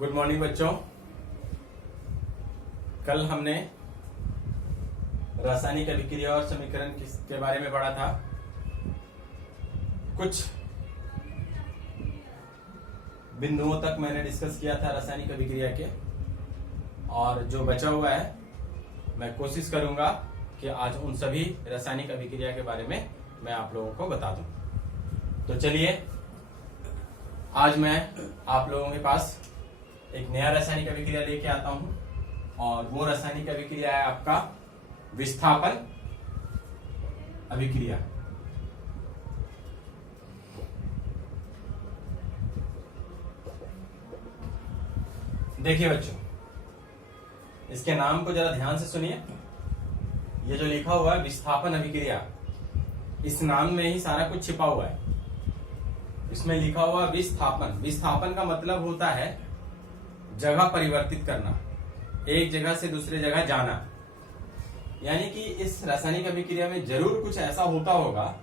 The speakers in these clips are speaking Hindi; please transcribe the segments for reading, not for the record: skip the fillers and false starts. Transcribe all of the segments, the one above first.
गुड मॉर्निंग बच्चों। कल हमने रासायनिक अभिक्रिया और समीकरण के बारे में पढ़ा था। कुछ बिंदुओं तक मैंने डिस्कस किया था रासायनिक अभिक्रिया के, और जो बचा हुआ है मैं कोशिश करूंगा कि आज उन सभी रासायनिक अभिक्रिया के बारे में मैं आप लोगों को बता दूं। तो चलिए, आज मैं आप लोगों के पास एक नया रासायनिक अभिक्रिया लेके आता हूं, और वो रासायनिक अभिक्रिया है आपका विस्थापन अभिक्रिया। देखिए बच्चों, इसके नाम को जरा ध्यान से सुनिए। ये जो लिखा हुआ है विस्थापन अभिक्रिया, इस नाम में ही सारा कुछ छिपा हुआ है। इसमें लिखा हुआ विस्थापन। विस्थापन का मतलब होता है जगह परिवर्तित करना, एक जगह से दूसरे जगह जाना। यानी कि इस रासायनिक अभिक्रिया में जरूर कुछ ऐसा होता होगा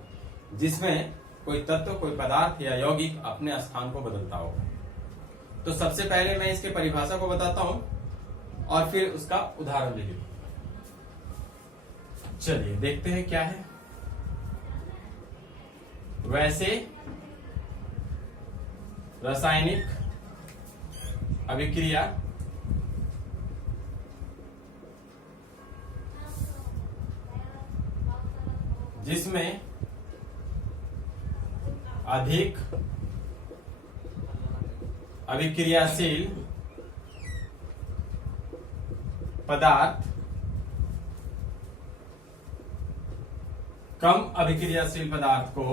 जिसमें कोई तत्व, कोई पदार्थ या यौगिक अपने स्थान को बदलता होगा। तो सबसे पहले मैं इसके परिभाषा को बताता हूं और फिर उसका उदाहरण भी दूंगा। चलिए देखते हैं क्या है। वैसे रासायनिक अभिक्रिया जिसमें अधिक अभिक्रियाशील पदार्थ कम अभिक्रियाशील पदार्थ को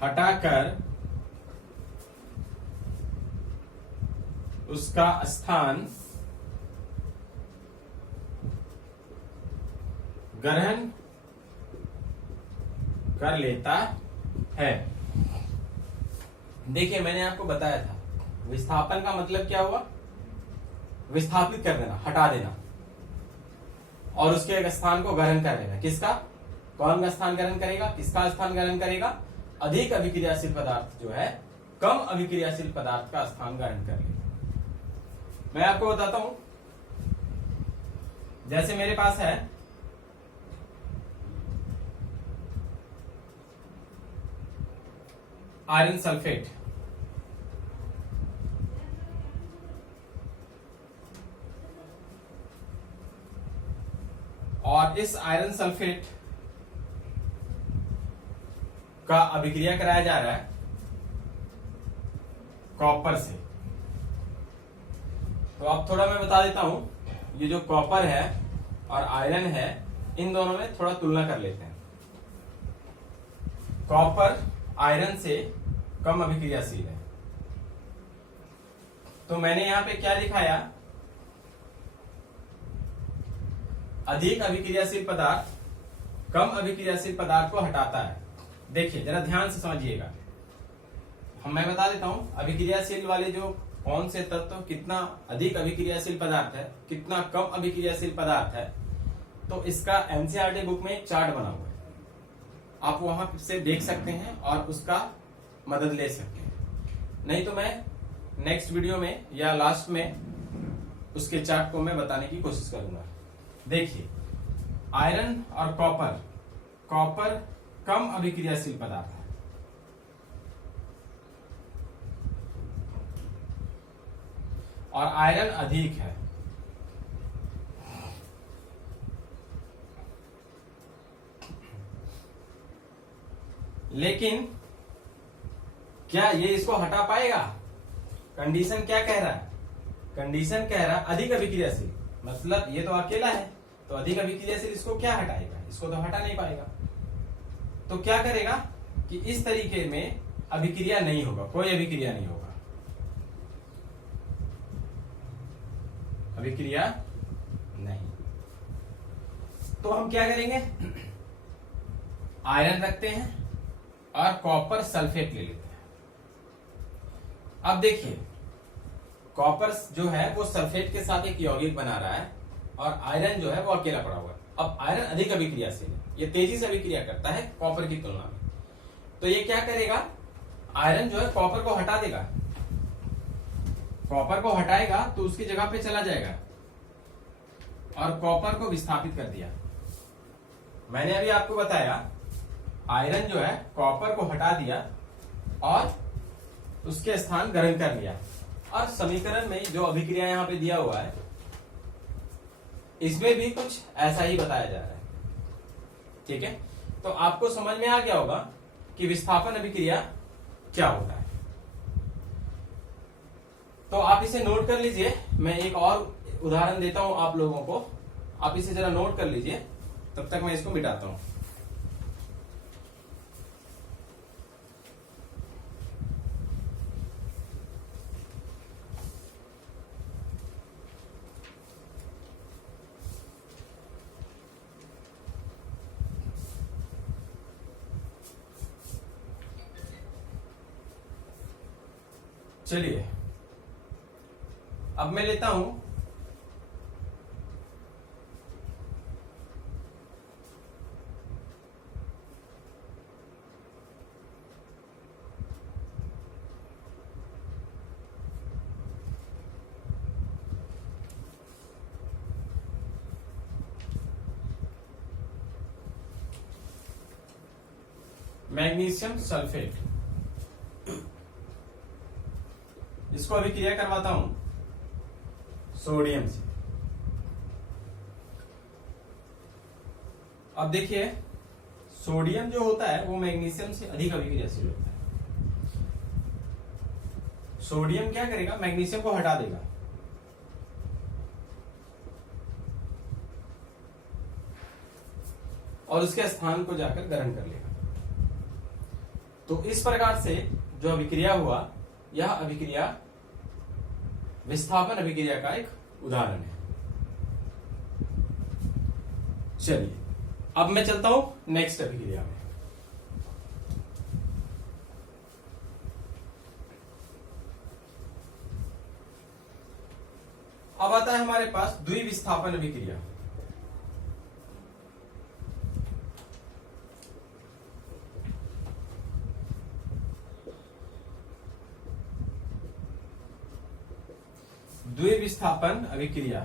हटाकर उसका स्थान ग्रहण कर लेता है। देखिए, मैंने आपको बताया था विस्थापन का मतलब क्या हुआ? विस्थापित कर देना, हटा देना, और उसके एक स्थान को ग्रहण कर लेना। किसका? कौन का स्थान ग्रहण करेगा? किसका स्थान ग्रहण करेगा? अधिक अभिक्रियाशील पदार्थ जो है कम अभिक्रियाशील पदार्थ का स्थान ग्रहण कर लेगा। मैं आपको बताता हूं, जैसे मेरे पास है आयरन सल्फेट, और इस आयरन सल्फेट का अभिक्रिया कराया जा रहा है कॉपर से। तो अब थोड़ा मैं बता देता हूं, ये जो कॉपर है और आयरन है, इन दोनों में थोड़ा तुलना कर लेते हैं। कॉपर आयरन से कम अभिक्रियाशील है, तो मैंने यहां पे क्या दिखाया? अधिक अभिक्रियाशील पदार्थ कम अभिक्रियाशील पदार्थ को हटाता है। देखिए जरा ध्यान से समझिएगा। मैं बता देता हूं, अभिक्रियाशील वाले जो कौन से तत्व कितना अधिक अभिक्रियाशील पदार्थ है, कितना कम अभिक्रियाशील पदार्थ है। तो इसका एनसीईआरटी बुक में एक चार्ट बना हुआ है, आप वहां से देख सकते हैं और उसका मदद ले सकते हैं। नहीं तो मैं नेक्स्ट वीडियो में या लास्ट में उसके चार्ट को मैं बताने की कोशिश करूंगा। देखिए, आयरन और कॉपर, कॉपर कम अभिक्रियाशील पदार्थ है, और आयरन अधिक है। लेकिन क्या ये इसको हटा पाएगा? कंडीशन क्या कह रहा है? कंडीशन कह रहा है अधिक अभिक्रियाशील, मतलब ये तो अकेला है, तो अधिक अभिक्रियाशील इसको क्या हटाएगा? इसको तो हटा नहीं पाएगा। तो क्या करेगा कि इस तरीके में अभिक्रिया नहीं होगा, कोई अभिक्रिया नहीं होगा, अभिक्रिया नहीं। तो हम क्या करेंगे? आयरन रखते हैं और कॉपर सल्फेट ले लेते हैं। अब देखिए, कॉपर जो है वो सल्फेट के साथ एक यौगिक बना रहा है और आयरन जो है वो अकेला पड़ा हुआ है। अब आयरन अधिक अभिक्रियाशील है, ये तेजी से अभिक्रिया करता है कॉपर की तुलना में। तो ये क्या करेगा, आयरन जो है कॉपर को हटा देगा, कॉपर को हटाएगा तो उसकी जगह पे चला जाएगा और कॉपर को विस्थापित कर दिया। मैंने अभी आपको बताया आयरन जो है कॉपर को हटा दिया और उसके स्थान ग्रहण कर लिया। और समीकरण में जो अभिक्रिया यहां पे दिया हुआ है इसमें भी कुछ ऐसा ही बताया जा रहा है। ठीक है, तो आपको समझ में आ गया होगा कि विस्थापन अभिक्रिया क्या होता है। तो आप इसे नोट कर लीजिए, मैं एक और उदाहरण देता हूं आप लोगों को, आप इसे जरा नोट कर लीजिए, तब तक मैं इसको मिटाता हूं। चलिए अब मैं लेता हूं मैग्नीशियम सल्फेट, इसको अभिक्रिया करवाता हूं सोडियम से। अब देखिए सोडियम जो होता है वो मैग्नीशियम से अधिक अभिक्रियाशील होता है। सोडियम क्या करेगा, मैग्नीशियम को हटा देगा और उसके स्थान को जाकर ग्रहण कर लेगा। तो इस प्रकार से जो अभिक्रिया हुआ यह अभिक्रिया विस्थापन अभिक्रिया का एक उदाहरण है। चलिए अब मैं चलता हूं नेक्स्ट अभिक्रिया में। अब आता है हमारे पास द्विविस्थापन अभिक्रिया। द्विविस्थापन अभिक्रिया,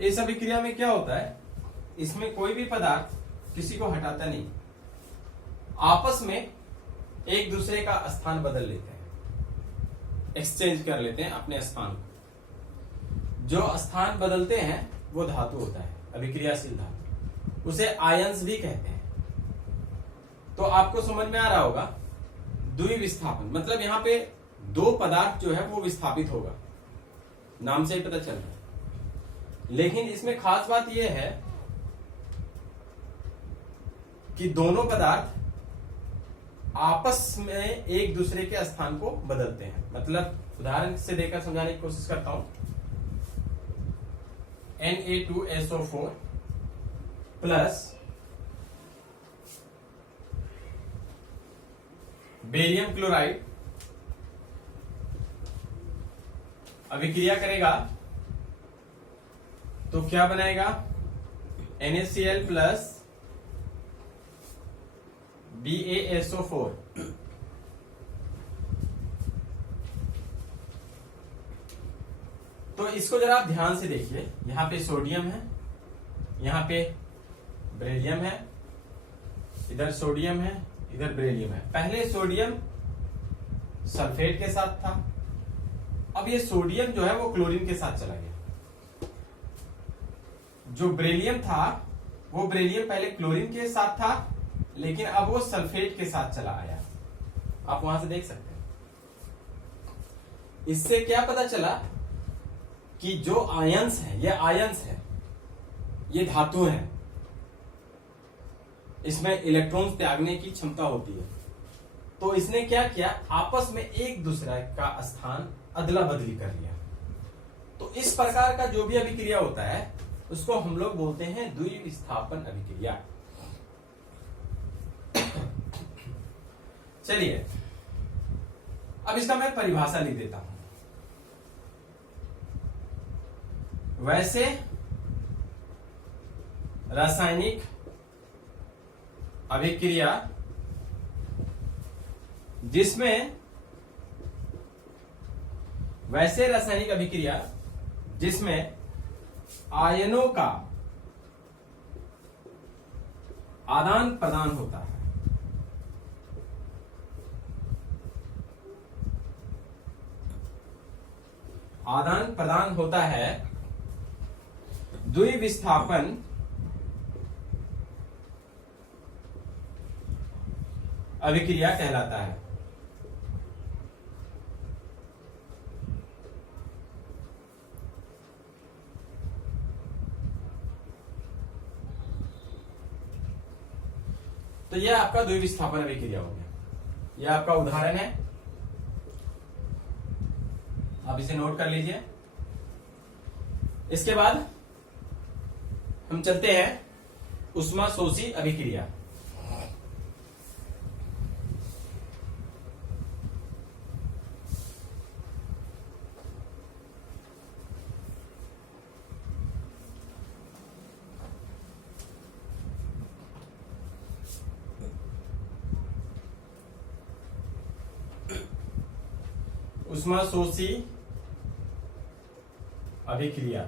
इस अभिक्रिया में क्या होता है, इसमें कोई भी पदार्थ किसी को हटाता नहीं, आपस में एक दूसरे का स्थान बदल लेते हैं, एक्सचेंज कर लेते हैं अपने स्थान को। जो स्थान बदलते हैं वो धातु होता है, अभिक्रियाशील धातु, उसे आयंस भी कहते हैं। तो आपको समझ में आ रहा होगा द्विविस्थापन मतलब यहां पे दो पदार्थ जो है वो विस्थापित होगा, नाम से ही पता चल रहा है। लेकिन इसमें खास बात यह है कि दोनों पदार्थ आपस में एक दूसरे के स्थान को बदलते हैं। मतलब उदाहरण से देकर समझाने की कोशिश करता हूं। Na2SO4 प्लस बेरियम क्लोराइड अभिक्रिया करेगा तो क्या बनाएगा, NaCl प्लस BaSO4। तो इसको जरा आप ध्यान से देखिए, यहां पे सोडियम है, यहां पे बेरिलियम है, इधर सोडियम है, इधर बेरिलियम है। पहले सोडियम सल्फेट के साथ था, अब ये सोडियम जो है वो क्लोरीन के साथ चला गया। जो बेरिलियम था वो बेरिलियम पहले क्लोरीन के साथ था, लेकिन अब वो सल्फेट के साथ चला आया। आप वहां से देख सकते हैं। इससे क्या पता चला कि जो आयंस है, ये आयंस है, ये धातु है, इसमें इलेक्ट्रॉन्स त्यागने की क्षमता होती है। तो इसने क्या किया, आपस में एक दूसरे का स्थान अदला बदली कर लिया। तो इस प्रकार का जो भी अभिक्रिया होता है उसको हम लोग बोलते हैं द्विविस्थापन अभिक्रिया। चलिए अब इसका मैं परिभाषा लिख देता हूं। वैसे रासायनिक अभिक्रिया जिसमें आयनों का आदान प्रदान होता है। आदान प्रदान होता है द्विविस्थापन अभिक्रिया कहलाता है। तो यह आपका द्विविस्थापन अभिक्रिया हो गया। यह आपका उदाहरण है, आप इसे नोट कर लीजिए। इसके बाद हम चलते हैं ऊष्माशोषी अभिक्रिया। ऊष्माशोषी अभिक्रिया,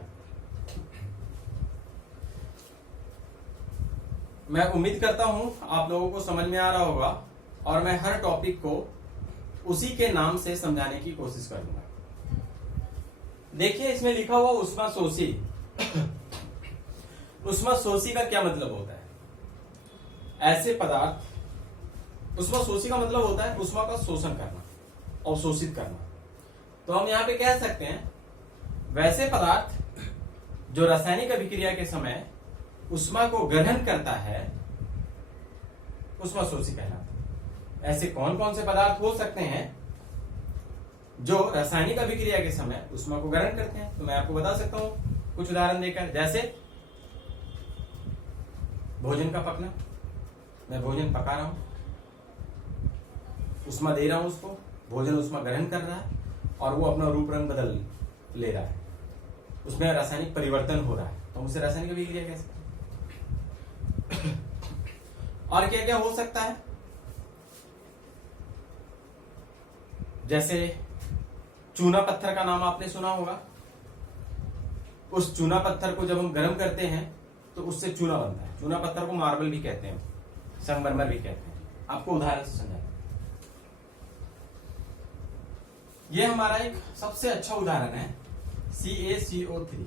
मैं उम्मीद करता हूं आप लोगों को समझ में आ रहा होगा और मैं हर टॉपिक को उसी के नाम से समझाने की कोशिश करूंगा। देखिए इसमें लिखा हुआ ऊष्माशोषी। ऊष्माशोषी का क्या मतलब होता है? ऐसे पदार्थ, ऊष्माशोषी का मतलब होता है ऊष्मा का शोषण करना, अवशोषित करना। तो हम यहां पे कह सकते हैं वैसे पदार्थ जो रासायनिक अभिक्रिया के समय ऊष्मा को ग्रहण करता है, ऊष्माशोषी कहलाता है। ऐसे कौन कौन से पदार्थ हो सकते हैं जो रासायनिक अभिक्रिया के समय ऊष्मा को ग्रहण करते हैं? तो मैं आपको बता सकता हूं कुछ उदाहरण देकर। जैसे भोजन का पकना, मैं भोजन पका रहा हूं, ऊष्मा दे रहा हूं उसको, भोजन ऊष्मा ग्रहण कर रहा है और वो अपना रूप रंग बदल ले रहा है, उसमें रासायनिक परिवर्तन हो रहा है, तो उसे रासायनिक अभिक्रिया कह सकते हैं। और क्या क्या हो सकता है? जैसे चूना पत्थर का नाम आपने सुना होगा। उस चूना पत्थर को जब हम गर्म करते हैं तो उससे चूना बनता है। चूना पत्थर को मार्बल भी कहते हैं, संगमरमर भी कहते हैं। आपको उदाहरण से समझाते हैं। यह हमारा एक सबसे अच्छा उदाहरण है CaCO3।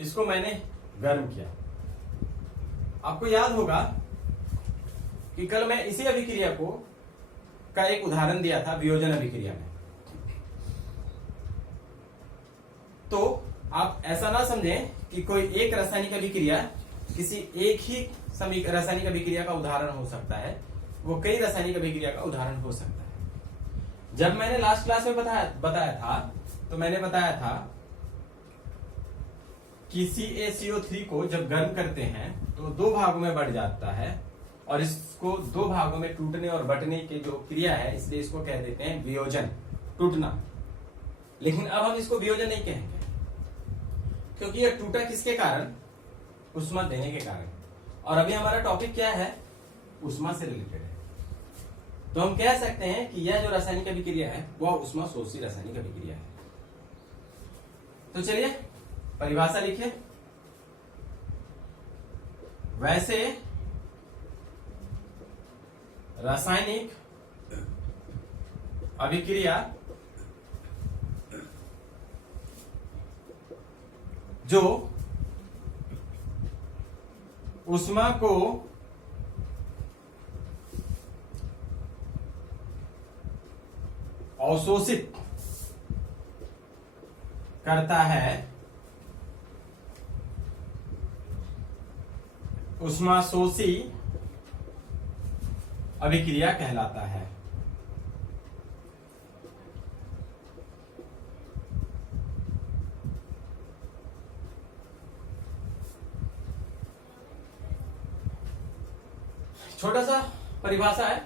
इसको मैंने गर्म किया। आपको याद होगा कि कल मैं इसी अभिक्रिया को का एक उदाहरण दिया था वियोजन अभिक्रिया में। तो आप ऐसा ना समझें कि कोई एक रासायनिक अभिक्रिया किसी एक ही रासायनिक अभिक्रिया का उदाहरण हो सकता है, वो कई रासायनिक अभिक्रिया का उदाहरण हो सकता है। जब मैंने लास्ट क्लास में बताया था तो मैंने बताया था कि CaCO3 को जब गर्म करते हैं तो दो भागों में बढ़ जाता है और इसको दो भागों में टूटने और बंटने की जो क्रिया है, इसलिए इसको कह देते हैं वियोजन, टूटना। लेकिन अब हम इसको वियोजन नहीं कहेंगे क्योंकि यह टूटा किसके कारण? ऊष्मा देने के कारण। और अभी हमारा टॉपिक क्या है? ऊष्मा से रिलेटेड है। तो हम कह सकते हैं कि यह जो रासायनिक अभिक्रिया है वह ऊष्माशोषी रासायनिक अभिक्रिया है। तो चलिए परिभाषा लिखिए। वैसे रासायनिक अभिक्रिया जो ऊष्मा को अवशोषित करता है, ऊष्माशोषी अभिक्रिया कहलाता है। छोटा सा परिभाषा है,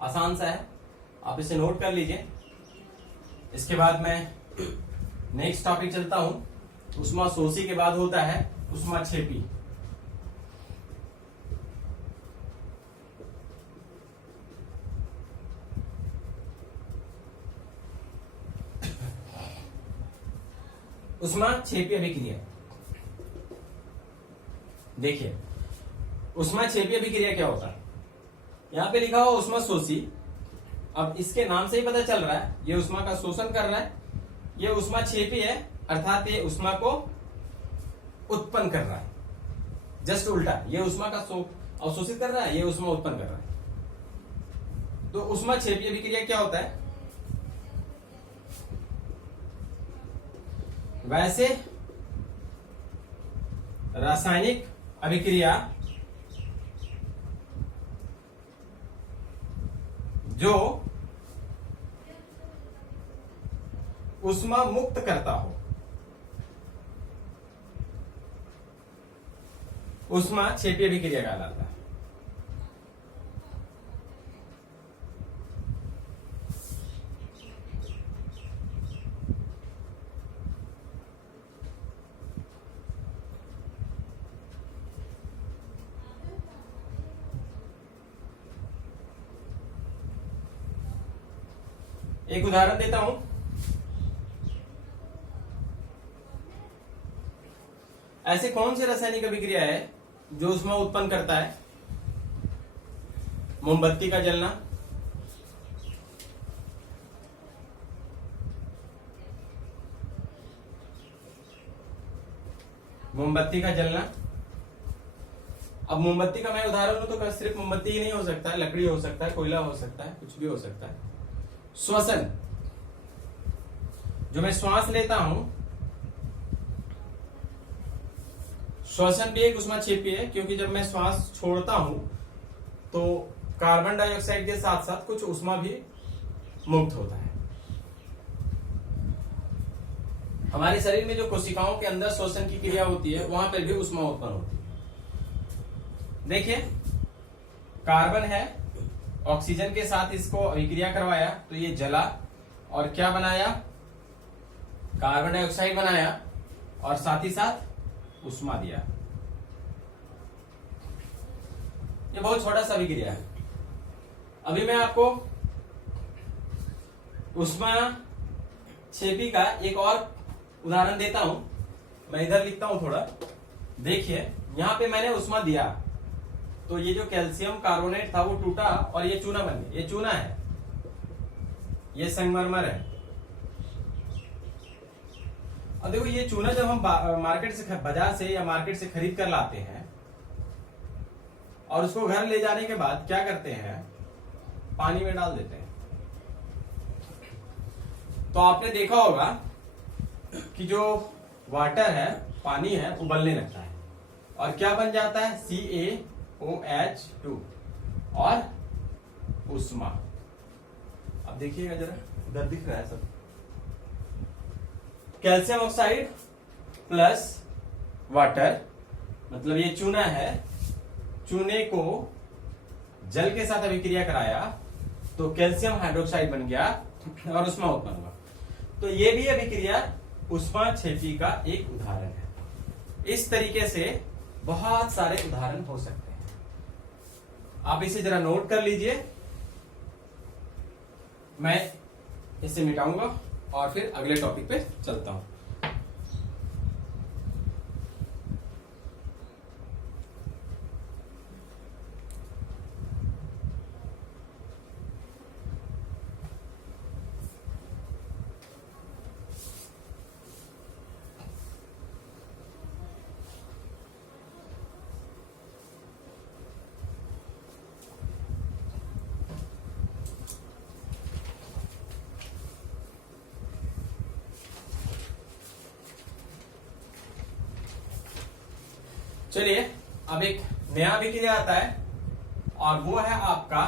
आसान सा है, आप इसे नोट कर लीजिए। इसके बाद मैं नेक्स्ट टॉपिक चलता हूं उष्मा शोषी के बाद होता है उष्मा छेपी। उष्मा छेपी अभिक्रिया, देखिए उष्मा छेपी अभिक्रिया क्या होता है, यहां पे लिखा हुआ उष्मा शोषी। अब इसके नाम से ही पता चल रहा है ये उष्मा का शोषण कर रहा है, ये उष्मा छेपी है अर्थात ये उष्मा को उत्पन्न कर रहा है। जस्ट उल्टा, ये उष्मा का अवशोषित कर रहा है, ये उष्मा उत्पन्न कर रहा है। तो उष्मा छेपी अभिक्रिया क्या होता है, वैसे रासायनिक अभिक्रिया जो उष्मा मुक्त करता हो, उष्मा छेपी अभिक्रिया कहलाता है। एक उदाहरण देता हूं, ऐसे कौन सी रासायनिक अभिक्रिया है जो उष्मा उत्पन्न करता है, मोमबत्ती का जलना, मोमबत्ती का जलना। अब मोमबत्ती का मैं उदाहरण लूं तो सिर्फ मोमबत्ती ही नहीं हो सकता है, लकड़ी हो सकता है, कोयला हो सकता है, कुछ भी हो सकता है। श्वसन, जो मैं श्वास लेता हूं, श्वसन भी एक उष्माक्षेपी है, क्योंकि जब मैं श्वास छोड़ता हूं तो कार्बन डाइऑक्साइड के साथ साथ कुछ उष्मा भी मुक्त होता है। हमारे शरीर में जो कोशिकाओं के अंदर श्वसन की क्रिया होती है वहां पर भी उष्मा उत्पन्न होती है। देखिए कार्बन है, ऑक्सीजन के साथ इसको अभिक्रिया करवाया तो ये जला और क्या बनाया, कार्बन डाइऑक्साइड बनाया और साथ ही साथ उष्मा दिया। ये बहुत छोटा सा अभिक्रिया है। अभी मैं आपको उष्मा छेपी का एक और उदाहरण देता हूं। मैं इधर लिखता हूं थोड़ा, देखिए यहां पे मैंने उष्मा दिया तो ये जो कैल्शियम कार्बोनेट था वो टूटा और ये चूना बन गया। ये चूना है, ये संगमरमर है। अब देखो ये चूना जब हम मार्केट से, बाजार से या मार्केट से खरीद कर लाते हैं और उसको घर ले जाने के बाद क्या करते हैं, पानी में डाल देते हैं। तो आपने देखा होगा कि जो वाटर है, पानी है, उबलने लगता है और क्या बन जाता है, CaOH2 और उष्मा। अब देखिएगा जरा, इधर दिख रहा है सब, कैल्शियम ऑक्साइड प्लस वाटर, मतलब ये चूना है, चूने को जल के साथ अभिक्रिया कराया तो कैल्शियम हाइड्रोक्साइड बन गया और उष्मा उत्पन्न हुआ। तो ये भी अभिक्रिया उष्मा छेपी का एक उदाहरण है। इस तरीके से बहुत सारे उदाहरण हो सकते हैं। आप इसे जरा नोट कर लीजिए, मैं इसे मिटाऊंगा और फिर अगले टॉपिक पे चलता हूं। चलिए अब एक नया अभिक्रिया आता है और वो है आपका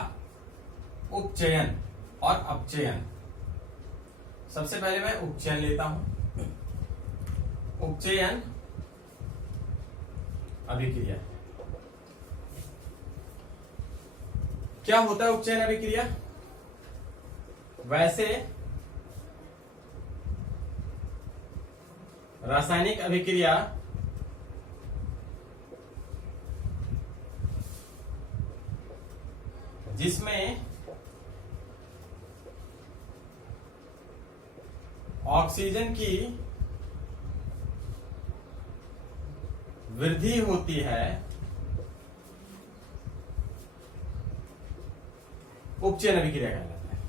उपचयन और अपचयन। सबसे पहले मैं उपचयन लेता हूं। उपचयन अभिक्रिया क्या होता है? उपचयन अभिक्रिया वैसे रासायनिक अभिक्रिया जिसमें ऑक्सीजन की वृद्धि होती है उपचयन अभिक्रिया कहलाता है।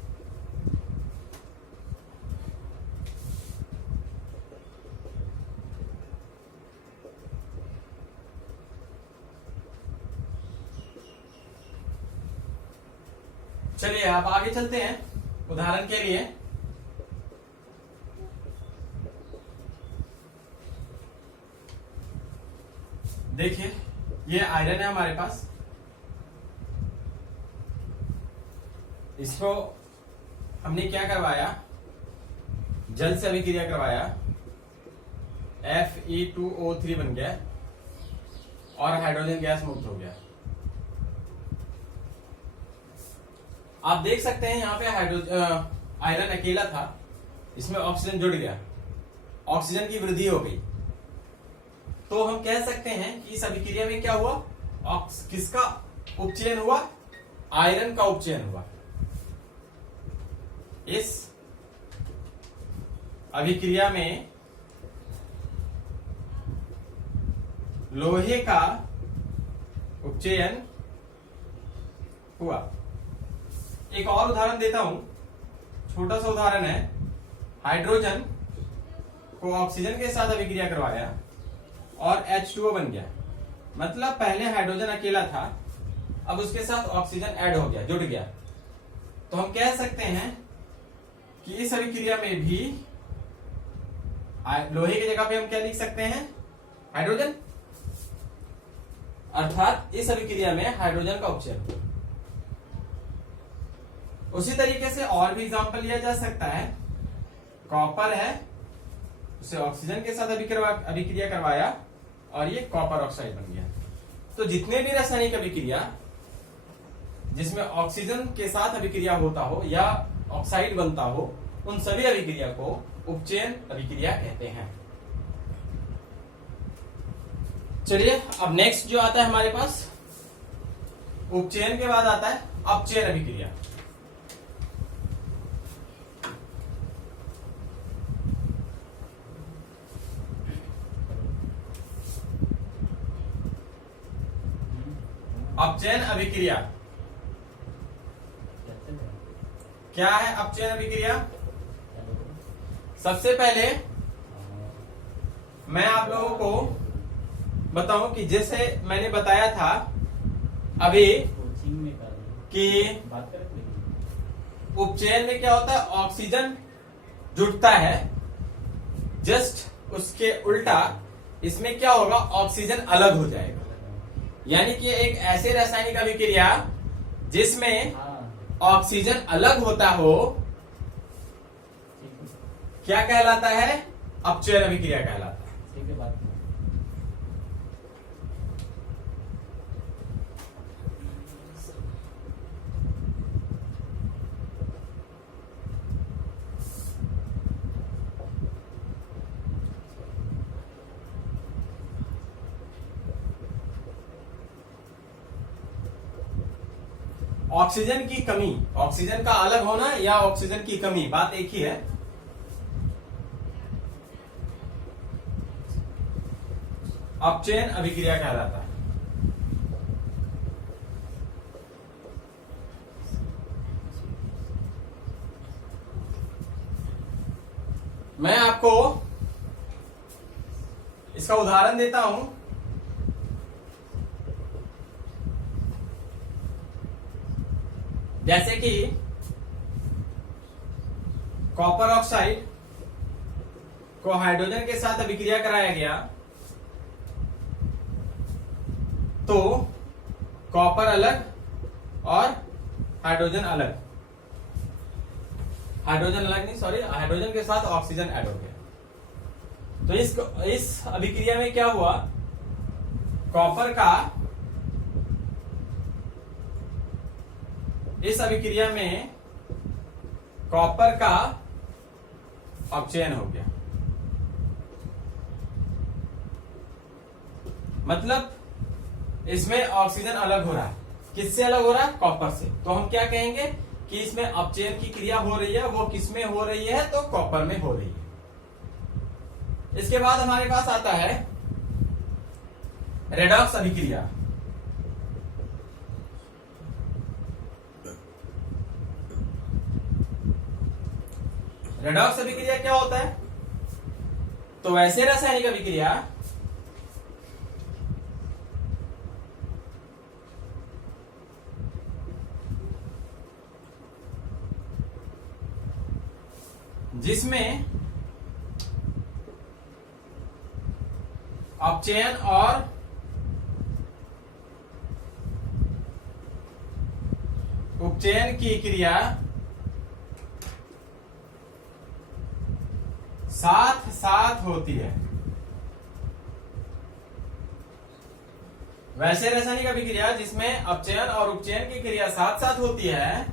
चलिए आप आगे चलते हैं। उदाहरण के लिए देखिए, ये आयरन है हमारे पास, इसको हमने क्या करवाया, जल से अभिक्रिया करवाया, Fe2O3 बन गया और हाइड्रोजन गैस मुक्त हो गया। आप देख सकते हैं यहाँ पे आयरन अकेला था, इसमें ऑक्सीजन जुड़ गया, ऑक्सीजन की वृद्धि हो गई। तो हम कह सकते हैं कि इस अभिक्रिया में क्या हुआ, किसका उपचयन हुआ, आयरन का उपचयन हुआ। इस अभिक्रिया में लोहे का उपचयन हुआ। एक और उदाहरण देता हूं, छोटा सा उदाहरण है। हाइड्रोजन को ऑक्सीजन के साथ अभिक्रिया करवाया और H2O बन गया। मतलब पहले हाइड्रोजन अकेला था, अब उसके साथ ऑक्सीजन ऐड हो गया, जुड़ गया। तो हम कह सकते हैं कि इस अभिक्रिया में भी लोहे की जगह पे हम क्या लिख सकते हैं, हाइड्रोजन। अर्थात इस अभिक्रिया में हाइड्रोजन का उपचयन हुआ। उसी तरीके से और भी एग्जांपल लिया जा सकता है। कॉपर है, उसे ऑक्सीजन के साथ अभिक्रिया करवाया और ये कॉपर ऑक्साइड बन गया। तो जितने भी रासायनिक अभिक्रिया जिसमें ऑक्सीजन के साथ अभिक्रिया होता हो या ऑक्साइड बनता हो, उन सभी अभिक्रिया को उपचयन अभिक्रिया कहते हैं। चलिए अब नेक्स्ट जो आता है हमारे पास, उपचयन के बाद आता है अपचयन अभिक्रिया। अपचयन अभिक्रिया क्या है? अपचयन अभिक्रिया, सबसे पहले मैं आप लोगों को बताऊं कि जैसे मैंने बताया था अभी कि उपचयन में क्या होता है, ऑक्सीजन जुड़ता है, जस्ट उसके उल्टा इसमें क्या होगा, ऑक्सीजन अलग हो जाएगा। यानी कि एक ऐसे रासायनिक अभिक्रिया जिसमें ऑक्सीजन अलग होता हो, क्या कहलाता है, अपचयन अभिक्रिया कहलाता है। ठीक है, बात ऑक्सीजन की कमी, ऑक्सीजन का अलग होना या ऑक्सीजन की कमी, बात एक ही है। अपचयन अभिक्रिया कहलाता है। मैं आपको इसका उदाहरण देता हूं। जैसे कि कॉपर ऑक्साइड को हाइड्रोजन के साथ अभिक्रिया कराया गया तो कॉपर अलग और हाइड्रोजन अलग, हाइड्रोजन के साथ ऑक्सीजन ऐड हो गया। तो इस अभिक्रिया में क्या हुआ, कॉपर का, इस अभिक्रिया में कॉपर का अपचयन हो गया। मतलब इसमें ऑक्सीजन अलग हो रहा है। किससे अलग हो रहा है? कॉपर से। तो हम क्या कहेंगे कि इसमें अपचयन की क्रिया हो रही है, वो किस में हो रही है? तो कॉपर में हो रही है। इसके बाद हमारे पास आता है रेडॉक्स अभिक्रिया। रेडॉक्स अभिक्रिया क्या होता है? तो वैसे रासायनिक अभिक्रिया जिसमें अपचयन और उपचयन की क्रिया साथ साथ होती है। वैसे रासायनिक अभिक्रिया जिसमें अपचयन और उपचयन की क्रिया साथ साथ होती है,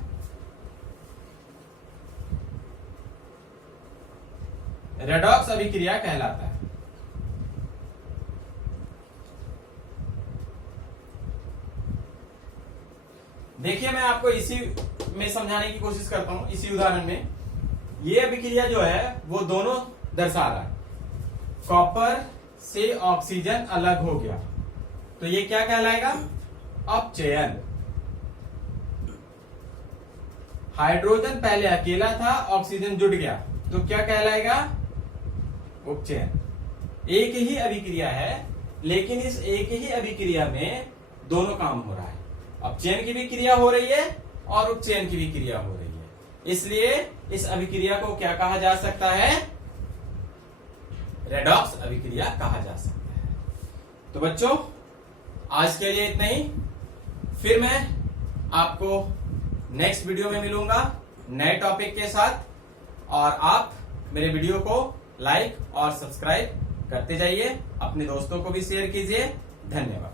रेडॉक्स अभिक्रिया कहलाता है। देखिए, मैं आपको इसी में समझाने की कोशिश करता हूं। इसी उदाहरण में ये अभिक्रिया जो है वो दोनों दर्शा रहा है। कॉपर से ऑक्सीजन अलग हो गया तो ये क्या कहलाएगा? अपचयन। हाइड्रोजन पहले अकेला था, ऑक्सीजन जुड़ गया तो क्या कहलाएगा? उपचयन। एक ही अभिक्रिया है, लेकिन इस एक ही अभिक्रिया में दोनों काम हो रहा है। अपचयन की भी क्रिया हो रही है और उपचयन की भी क्रिया हो रही है। इसलिए इस अभिक्रिया को क्या कहा जा सकता है? रेडॉक्स अभिक्रिया कहा जा सकता है। तो बच्चों, आज के लिए इतना ही। फिर मैं आपको नेक्स्ट वीडियो में मिलूंगा नए टॉपिक के साथ, और आप मेरे वीडियो को लाइक और सब्सक्राइब करते जाइए। अपने दोस्तों को भी शेयर कीजिए। धन्यवाद।